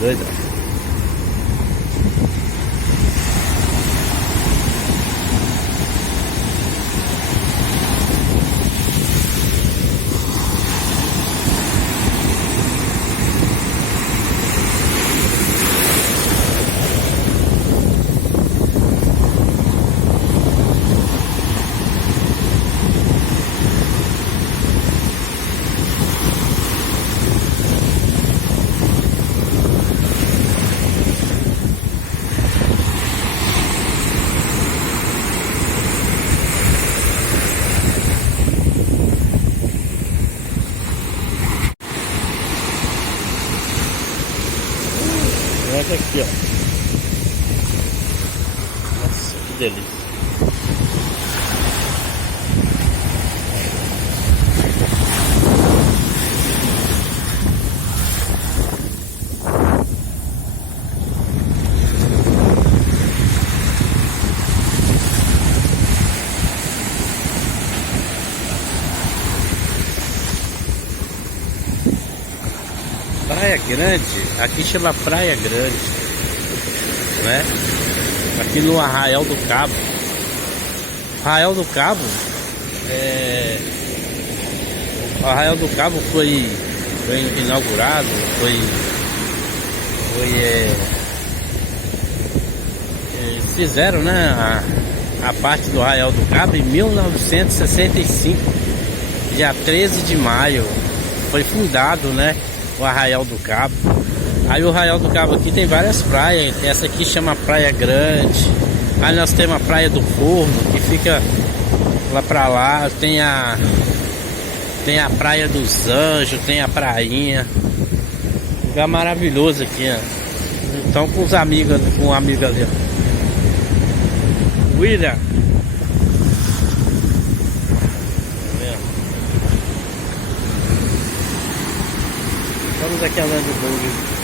Doido. Olha aqui, ó. Nossa, que delícia. Praia Grande, aqui chama Praia Grande, né? Aqui no Arraial do Cabo. Arraial do Cabo o Arraial do Cabo foi inaugurado, fizeram, né, a parte do Arraial do Cabo em 1965, dia 13 de maio, foi fundado, né, o Arraial do Cabo. Aí o Arraial do Cabo aqui tem várias praias. Essa aqui chama Praia Grande. Aí nós temos a Praia do Forno, que fica lá pra lá. Tem a Praia dos Anjos, tem a prainha. Lugar maravilhoso aqui, ó. Então com os amigos, com um amigo ali, ó. William. Estamos aqui andando de buggy.